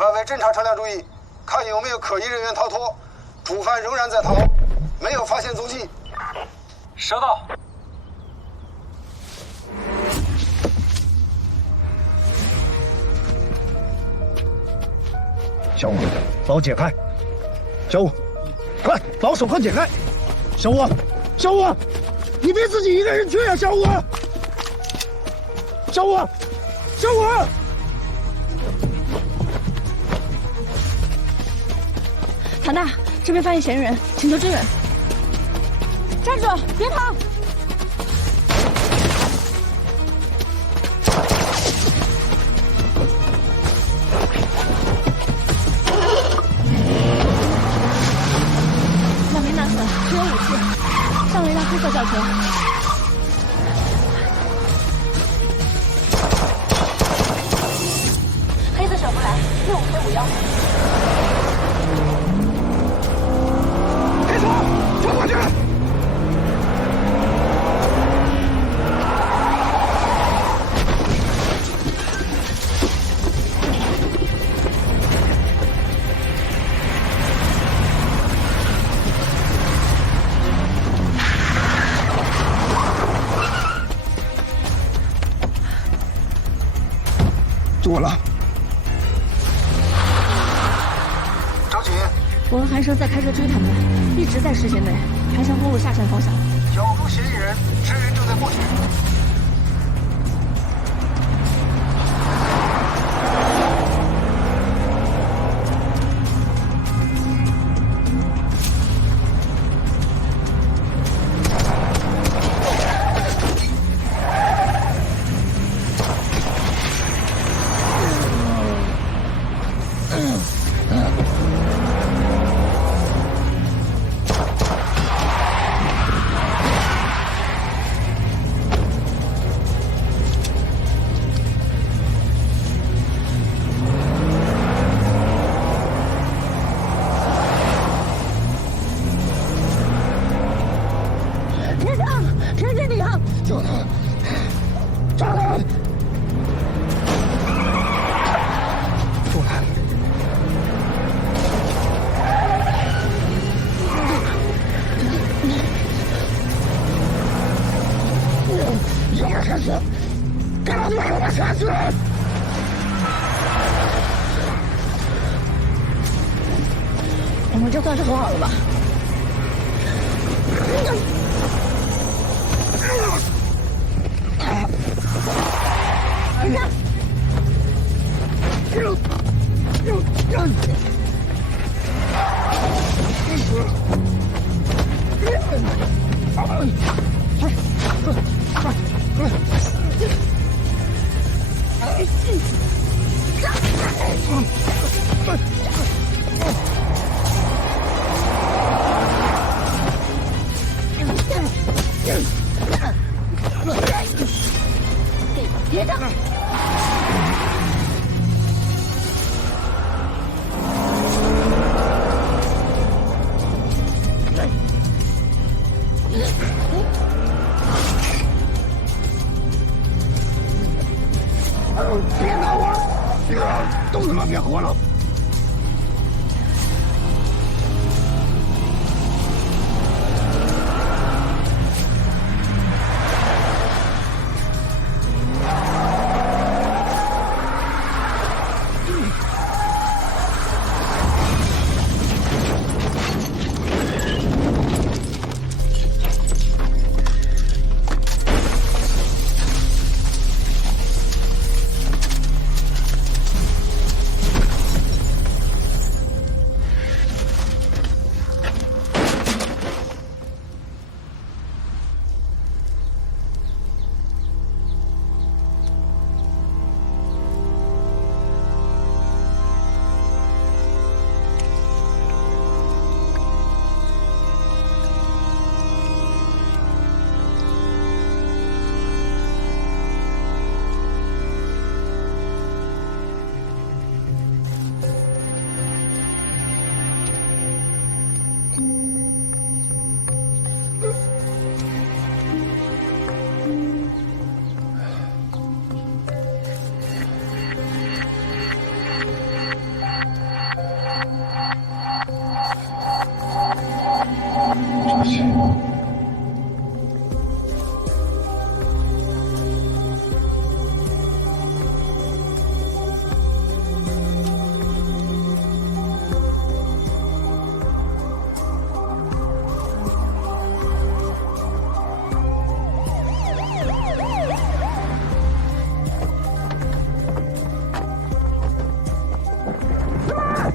外围侦察车辆注意，看有没有可疑人员逃脱。主犯仍然在逃，没有发现踪迹。收到。小五，把我解开！小五，快把我手铐解开！小五，小五，你别自己一个人去啊！小五，小五，小五！唐大，这边发现嫌疑人，请求支援。站住，别跑！那没拿死，只有武器，上了一辆黑色轿车。黑色小布莱6551。开车，冲过去！住稳了。着急。我和韩生在开车追他们，一直在视线内，盘翔公路下山方向。角逐嫌疑人，支援正在过去。陈经理啊！抓他！抓他！住他！让我下去！赶紧让我下去！我们这算是和好了吧？别动！别闹我！都他妈别活了！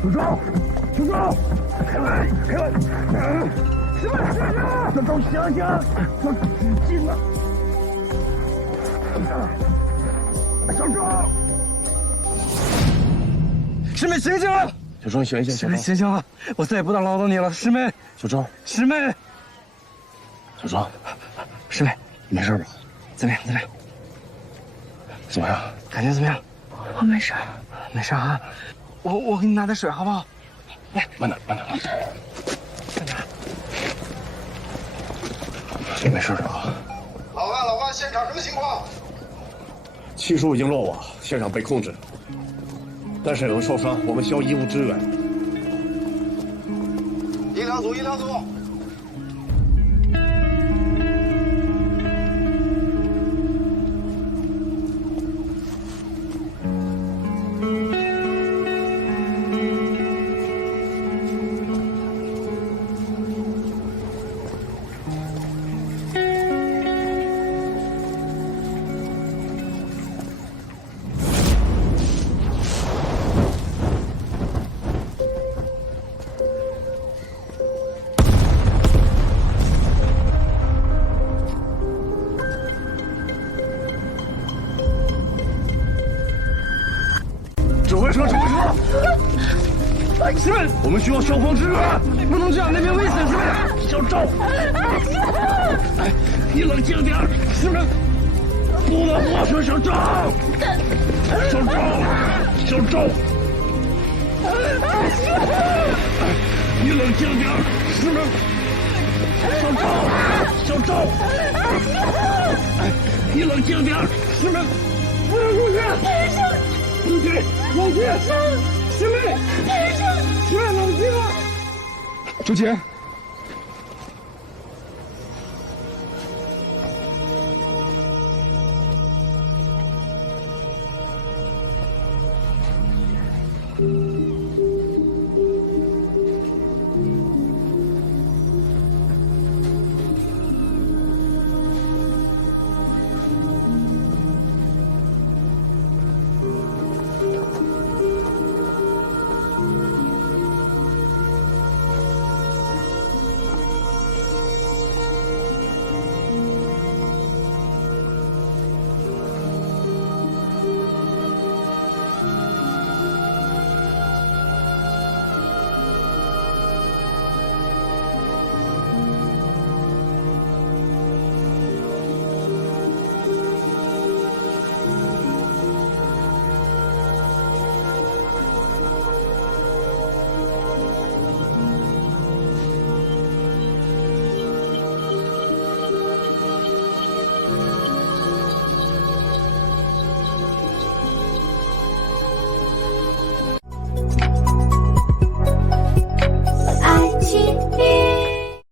小赵，小赵，开门，开门！什么事啊？小赵，想想，小进来。小赵，师妹醒醒！小赵，醒一醒！师妹醒醒啊！我再也不能唠叨你了，师妹。小赵，师妹，小赵，师妹，没事吧？怎么样？怎么样？怎么样？感觉怎么样？我没事。没事啊。我给你拿点水，好不好？来，慢点，慢点。慢点。没事的啊。老万，现场什么情况？气数已经落瓦，现场被控制，但是有人受伤，我们需要医务支援。一两组。指挥车！师妹，我们需要消防支援，不能这样，那边危险，师妹。小赵，你冷静点，师妹，不能祸水，小赵，你冷静点，师妹，小赵，你冷静点，师妹，不能出去！冷静！师妹，师妹冷静啊！周杰。